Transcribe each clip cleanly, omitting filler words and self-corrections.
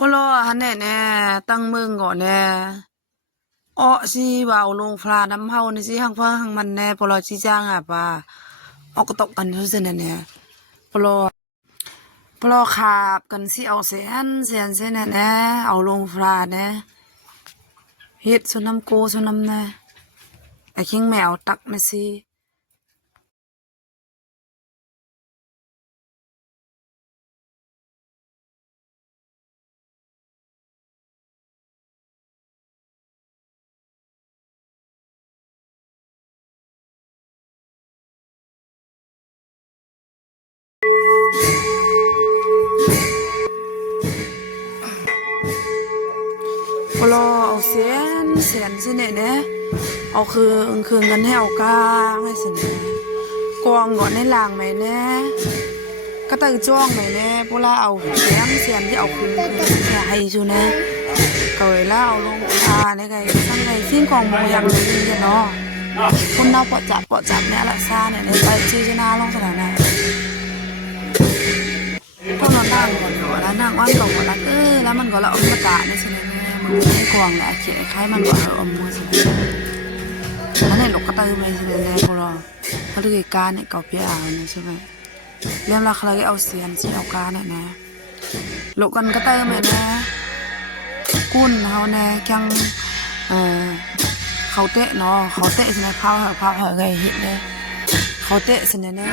พอรอหันแน่แน่ตั้งมึงก่อนแน่อ้อสิว่าเอาลงฟลาน้ำเฮานี่สิหังเพิ่งหังมันแน่พอรอสิจ้างอ่ะป่าออกก็ตกกันซื่อๆแน่แน่พอรอพอรอขาบกันสิเอาแสนแน่แน่เอาลงฟลาแน่เฮ็ดสนำโกสนำแน่ไอ้คิงแมวตักนะสิพอรอเอาแสนสิแน่แน่เอาคือเงินให้เอากลางให้สิแน่กองก่อนในลางไหมแน่ก็ตื่นจ้องไหมแน่พวกเราเอาแสนที่เอาคือให้ชูแน่ก็เวลาเอาลงในไงทั้งไงสิ้นกองมองยังเลยเนาะคุณเราปอจับเนี่ยละซาเนี่ยในไปชื่อชนะลงสนามนะพวกเรานั่งก่อนแล้วนั่งอ้อนก่อนแล้วแล้วมันก็ละอมตะในชนะมันให้กองแหละเขียนคล้ายมันก็อมมือสิแล้วเนี่ยลูกก็ตื่นมาชนะพวกเราเขาเรียกการเนี่ยเก่าเปียเนี่ยใช่ไหมเรื่องราคาเอาเสียนสิเอาการเนี่ยนะลูกกันก็ตื่นมานะกุ้นเขาแน่จังเขาเตะเนาะเขาเตะสินะพาวเหอะไงเห็นเลยเขาเตะสินะเนี่ย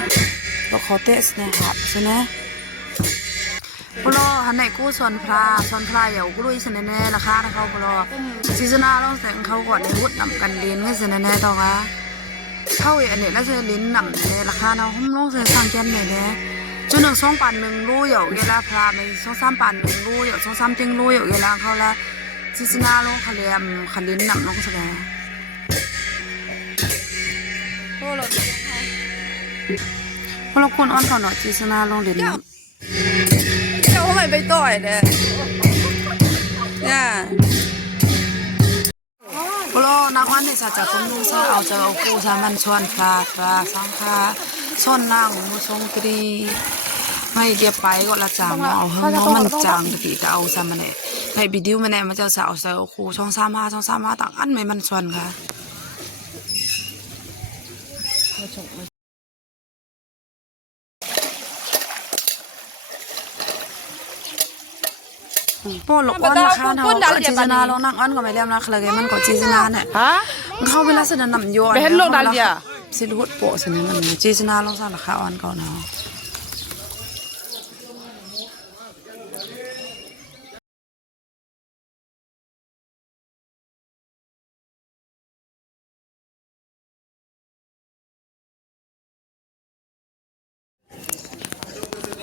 แล้วเขาเตะสินะหับสินะพลอหันไหนกู้ส่วนพลาอย่ากู้ลุยสินะแน่ราคานะเขาพลอซีซันหน้าต้องแสงเขาก่อนในวุฒินำกันเรียนให้สินะแน่ตองอ่ะเข้าอันนี้แล้วจะลิ้นนำในราคาเราห้องลงเสียสั่งแกนไหนเนี่ยจุดหนึ่ง2 ปัน 1รู้อยู่เวลาพลาไป2-3 ปัน 1รู้อยู่2-3ติ้งรู้อยู่เวลาเขาละซีซันหน้าลงคะแนนคะลิ้นนำลงแสดงพวกเราคนอ้อนก่อนเนาะซีซันหน้าลงลิ้นเจ้าทำไมไปต่อยเนี่ยพวกเรานักวันที่จะคุ้มดูซะเอาคู่ซะมันชวนพลาสังคาชนนั่งมุชงตรีไม่เก็บไปก็ละจางเอาเฮิงมันจางตะกี้ก็เอาซะมันเนี่ยในวิดีโอมันเนี่ยมันจะเอาคู่235ต่างอันไม่มันชวนค่ะพอหลกอ้อนราคาเท่าก็จีนาลองนั่งอ้อนก็ไม่เรียมนะคืออะไรมันก็จีนาเนี่ยเข้าเวลาสนนำโยนเป็นโลกดันเดียสิลูกโปะสนนำจีนาลองสั่งราคาอ้อนก่อนเนาะ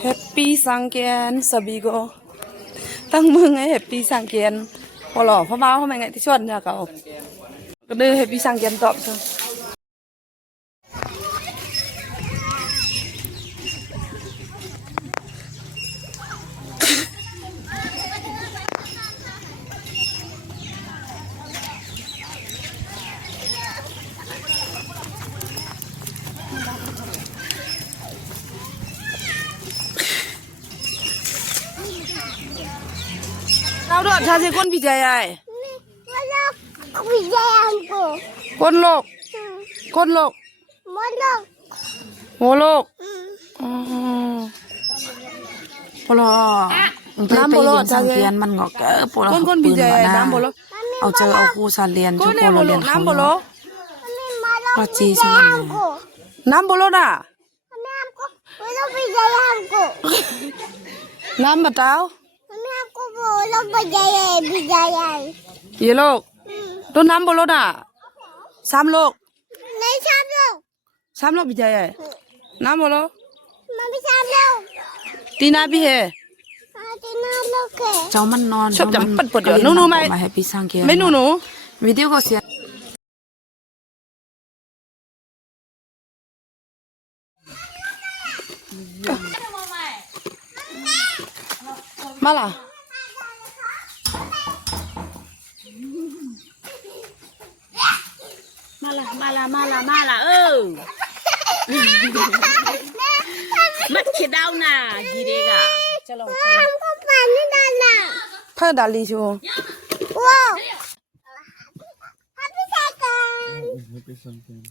แฮปปี้สังเกตสบีโกตั้งมึงไอ้แฮปปี้สังเกตพอหล่อพอเมาเขาไม่ไงที่ชวนเนี่ยเขาก็เลยแฮปปี้สังเกตตอบซะเราดอดชาเซก้นพี่ใจใหญ่ก้นโลกโหโลกพอหล่อน้ำโบโลสังเกตมันก็ปวดก้นพี่ใจน้ำโบโลเอาคู่ซาเลียนชุบโบโลเลียนเขาปาจีใช่ไหมน้ำโบโลน่ะน้ำบะเต้ากี่โลกต้นน้ำโบโลน่ะ3 โลก3 โลกพี่ใจใหญ่น้ำโบโลตีนาพี่เฮเจ้ามันนอนชอบจับปัดปวดอยู่นู่นไหมไม่หนูวิดีโอก็เสียมาล่ะมัดเขีดดาวน่ะยีเด็กอ่ะจะลองท快点打力球。哇！Happy second。 Happy something.